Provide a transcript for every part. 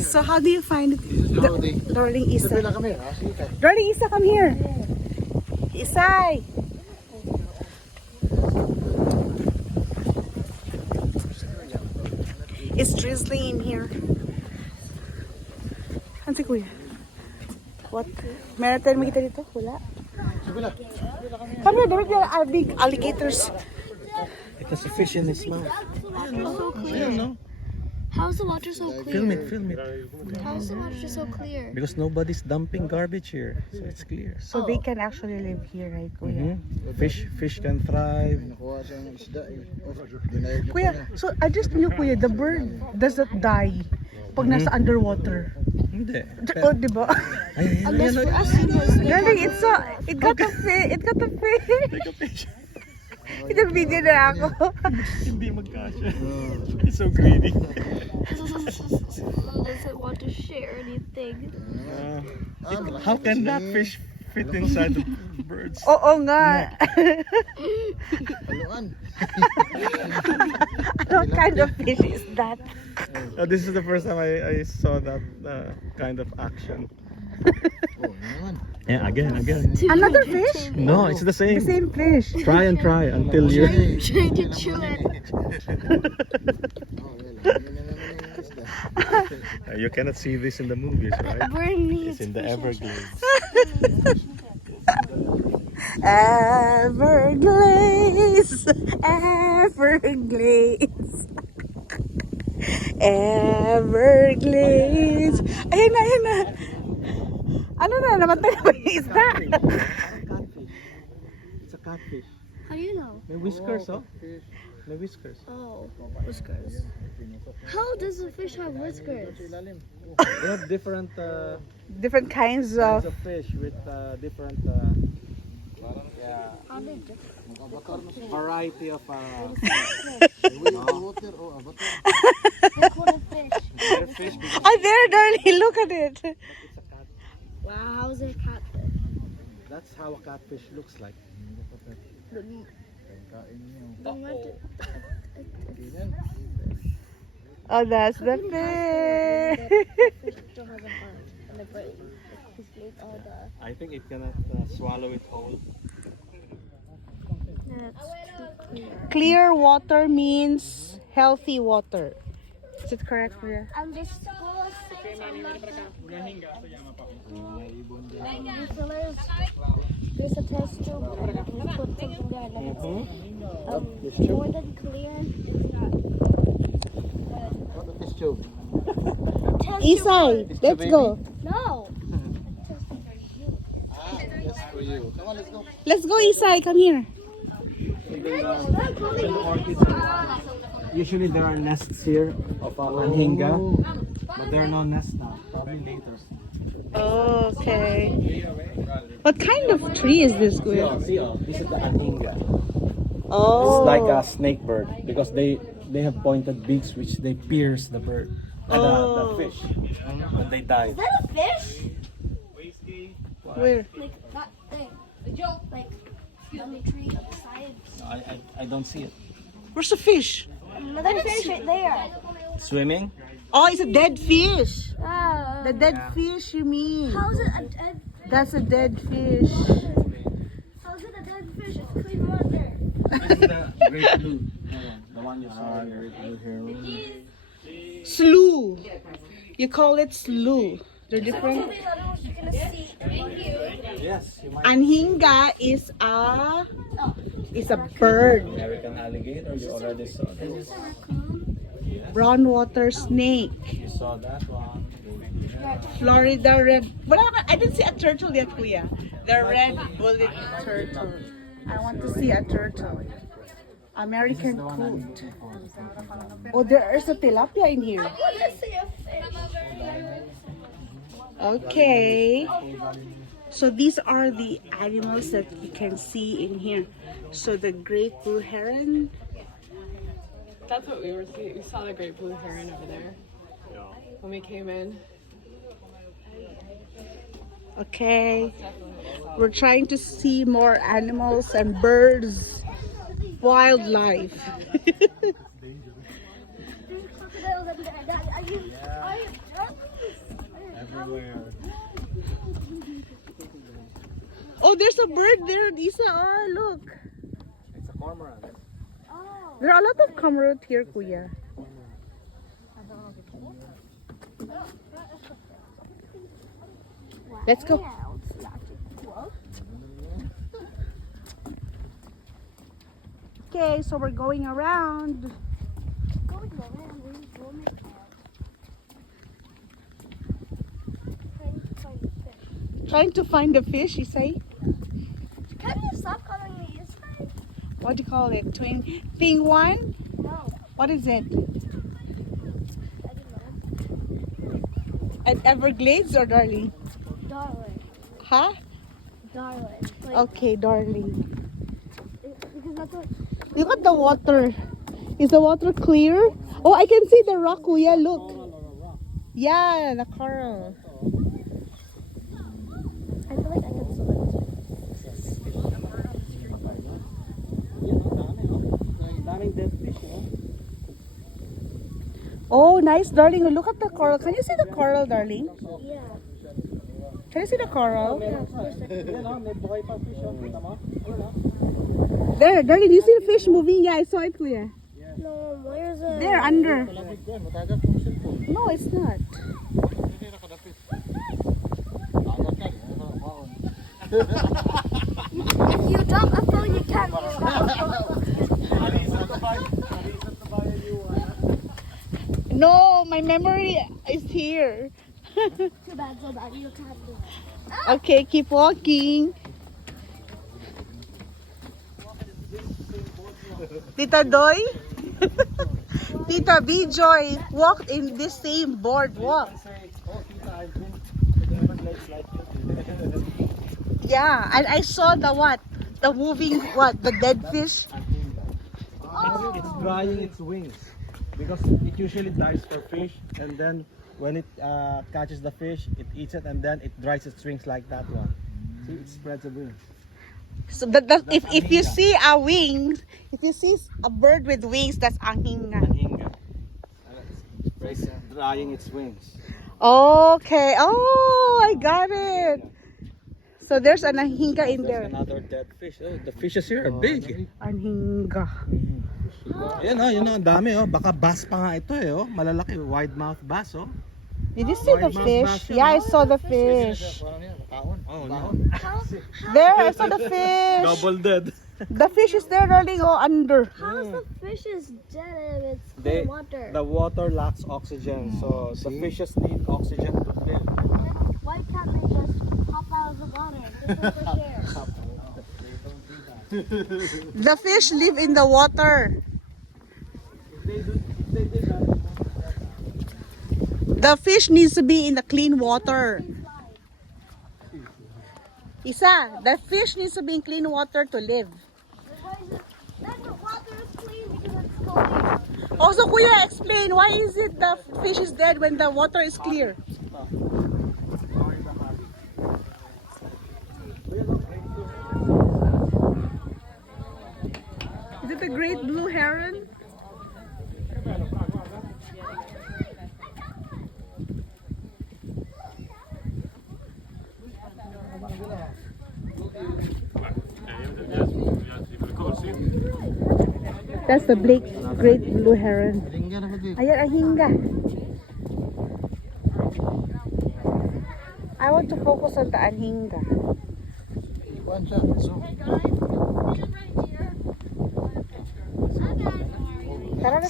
So how do you find it? Darling Isa. Sabi lang kami, ha? Sige ka. Darling Isa, come here. Isay. It's drizzling in here. Ano si Kuya? What? Meron tayo makita dito? Wala. Sabi lang. Come here, there are big alligators. It has a fish in its mouth. So clear. I don't know. How's the water so clear? Film it, film it. How's the water so clear? Because nobody's dumping garbage here, so it's clear. So they can actually live here, right, Kuya? Fish can thrive. Nakuha siyang isda eh. Dinayag niya Kuya, pa niya. so I just knew, Kuya, the bird doesn't die pag nasa underwater. Hindi. Oh, di ba? Ay, Unless for us humans, Darling, it got a fish. It got a fish. Take a fish. Ito video na ako. Hindi magkasya. He's so greedy. doesn't want to share anything. How can that fish fit inside the birds? Oo nga. Haluan. What kind of fish is that? This is the first time I saw that kind of action. Oh, yun naman. Yeah, again. Another fish? No, it's the The same. same fish. Try until you. Trying to chew it. Oh, yun lang. Yun na naman yung isda. You cannot see this in the movies, right? Bernie. It's in the Everglades. Everglades. Everglades. Everglades. Ayun na. Ano na, namatay na ba yung isda? It's a catfish. How do you know? May whiskers, oh. May whiskers. Oh, whiskers. How does a fish have whiskers? Ilalim. They have different Different kinds kinds of... of fish with different How they different? variety of Water, oh, avatar. What kind of fish? fish. Oh, there, darling. Look at it. Wow, how's it catfish? That's how a catfish looks like. Kain niyo. Then Oh, that's the fish. fish still has a heart and a brain. He's made all the. I think it cannot swallow it whole. That's too clear. Clear water means healthy water. Is it correct, Kuya? And this school there's a test tube. We put something there and then it's more than clear. It's not. What a fish tube. Test Isai, It's let's the go. No. That's for you. Come on, let's go. Let's go, Isai. Come here. Usually there are nests here of anhinga, but there are no nests now. Probably later. Okay. What kind of tree is this, Kuya? This is the anhinga. Oh. It's like a snake bird because they have pointed beaks which they pierce the bird, the fish, when they die. Is that a fish? Where? Like that thing. Like on the tree on the side. I don't see it. Where's the fish? Another fish right there. Swimming? Oh, it's a dead fish. Ah. The dead fish, you mean? How's it a dead fish? That's a dead fish. How's it a dead fish? It's clean water. This is the great blue. The one you saw here. Slough. You call it slough. They're different. Something I don't you're gonna see. Thank you. Yes, you might. Anhinga is a bird. American alligator, you already saw this. Brown water snake. You saw that one. Florida red. I didn't see a turtle yet, Kuya. The red-bullet turtle. I want to see a turtle. American coot. Oh, there is a tilapia in here. I wanna see a fish. Okay. So these are the animals that you can see in here. So the great blue heron. That's what we were seeing. We saw the great blue heron over there when we came in. Okay. We're trying to see more animals and birds, wildlife. There's crocodiles under there. Are you drunk? everywhere. Oh, there's a bird there, Isa. Oh, look. It's a cormorant. There are a lot of cormorant here, Kuya. Let's go. Okay, so we're going around. Trying to find the fish, you say? Can you stop calling me Israel? What do you call it? Thing one? No, What is it? I don't know. At Everglades or Darling? Darling. Huh? Darling. Like, Okay, Darling. because that's what. Look at the water. Is the water clear? Oh, I can see the rock, Kuya. Look. Yeah, the coral. I feel like I can swim. Daming dead fish, no? Oh, nice, Darling. Look at the coral. Can you see the coral, Darling? Yeah. Can you see the coral? Yan, oh, may buhay pa fish, oh. Kita mo? Ayun, oh. There, Darling. Do you see the fish moving? Yeah, I saw it, Kuya. No, where's it? There, under. Kalapit ko, matagap kong cellphone. No, it's not. Hindi na kalapit. Agad ka, maon. If you drop a phone, you can't. No, my memory is here. Too bad, so bad. You can't do it. Okay, keep walking. Tita Doy, Tita B Joy walked in this same boardwalk. Yeah, and I saw the what? The moving what? The dead fish. It's drying its wings because it usually dives for fish, and then when it catches the fish, it eats it, and then it dries its wings like that one. See, it spreads the wings. So if you see a wings, if you see a bird with wings, that's anghinga. Hinga. It's drying its wings. Okay. Oh, I got it. So there's an anghinga in There's there. another dead fish. Oh, the fishes here are big. Anghinga. Yan oh, yun oh, ang dami oh. Baka bass pa nga ito eh oh. Malalaki, wide mouth bass oh. Did you see the fish? Yeah, I saw the fish. Parang yan, kaon. Oh no. There, I saw the fish. Double dead. The fish is there, darling. Oh, under. How's the fish is dead if it's They, cold water? the water lacks oxygen, so the fishes need oxygen to live. Why can't they just hop out of the water? Just like fish air. The fish live in the water. The fish needs to be in the clean water. Isa, the fish needs to be in clean water to live. Why is it? Then the water is clean because it's cold. Also, Kuya, explain why is it the fish is dead when the water is clear? Is it the great blue heron? That's the great blue heron. Lingga na ko di. Ayan, ahinga. I want to focus on the ahinga. Kuan siya. So,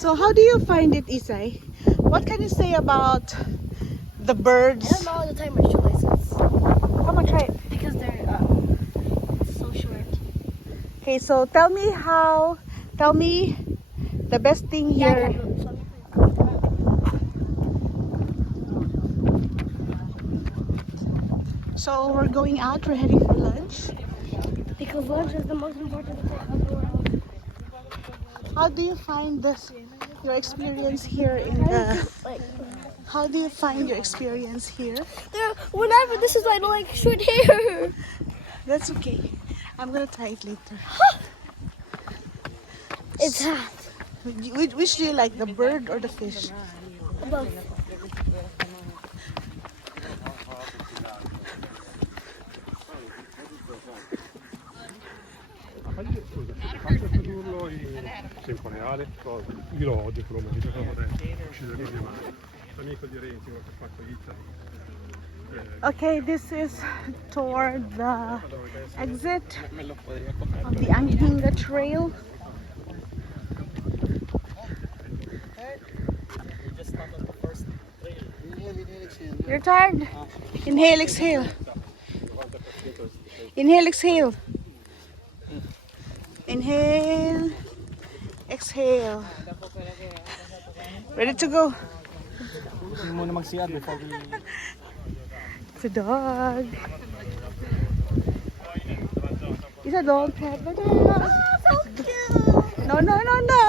So how do you find it, Isay? What can you say about the birds? I don't know all the time my shoelaces Come on, try it. because they're so short. Okay, so tell me the best thing here. So we're going out, we're heading for lunch. Because lunch is the most important thing in the world. How do you find your experience here in the... Like, How do you find your experience here? whenever this is why I don't like short hair. That's okay. I'm gonna try it later. It's hot. Which do you like, the bird or the fish? Both. tempo reale, io lo odio quello che vorrei uccidere con le mani. L'amico di Renzi, quello che ha fatto Italy. Okay, this is toward the exit of the Anhinga Trail. You're tired? Inhale, exhale. Inhale, exhale. Inhale, exhale. Ready to go? Hindi muna mag-CR before we... It's a dog. It's a dog pet. The dog. So cute. No, no, no, no.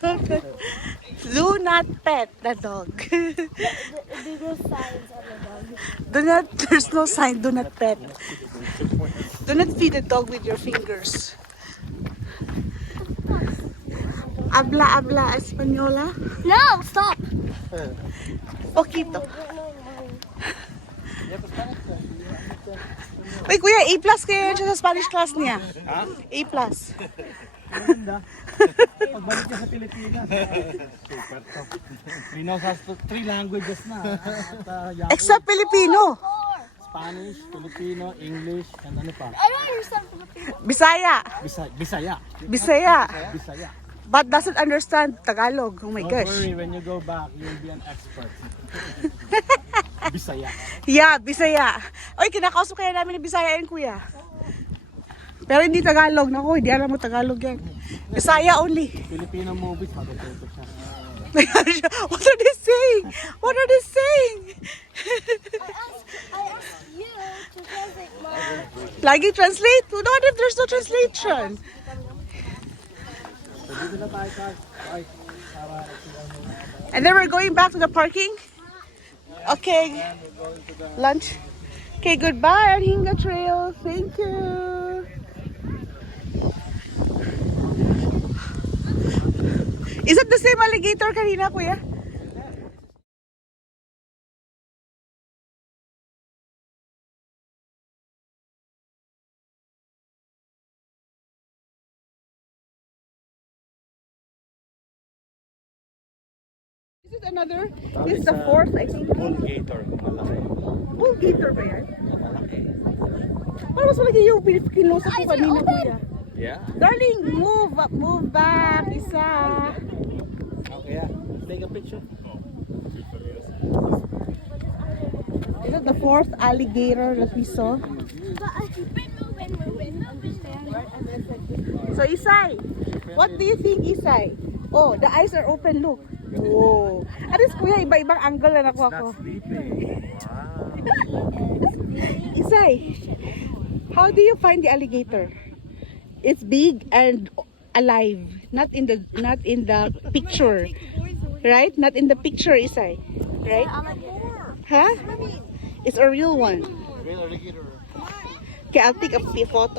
Don't pet. Do not pet the dog. Do the signs on the dog. Do not, there's no sign, do not pet. Do not feed the dog with your fingers. Habla española? No, stop. Poquito. Uy, kuya, A+ kaya siya sa Spanish class niya. Ha? A+. Maganda. Pagbalik niya sa Pilipinas. Super top. He knows has 3 languages na. At, Except Filipino. Spanish, Filipino, English, and ano pa? I don't understand Filipino. Bisaya. Bisaya. Bisaya. Bisaya. But doesn't understand Tagalog. Oh my Don't gosh. worry, when you go back, you'll be an expert. Bisaya. Yeah, Bisaya. Oy, kinakausap kaya namin ni Bisaya yan, kuya. Pero hindi Tagalog. Naku, hindi alam mo Tagalog yan. Bisaya only. Filipino movies, matututo siya. What are they saying? What are they saying? I asked you to translate my... Lagi translate? What if there's no translation? So dito na tayo, Kai. And then we're going back to the parking? Okay. Lunch? Okay, goodbye, Anhinga Trail. Thank you. Is it the same alligator kanina, kuya? This is another, this is the fourth, I think. Bull gator, malaki. Bull gator ba yan? Parang mas malaki yung kinusap ko kanina, kuya. Yeah? Darling, move back, isa. Okay, yeah. Take a picture. Is it the fourth alligator that we saw? But I've been moving. So, Isay, what do you think, Isay? Oh, the eyes are open, look. Oh. At least, kuya, iba-ibang angle na nakuha ko. Isay, how do you find the alligator? It's big and alive, not in the picture, right? Not in the picture, Isay, right? Huh? It's a real one. Real alligator. Okay, I'll take a photo.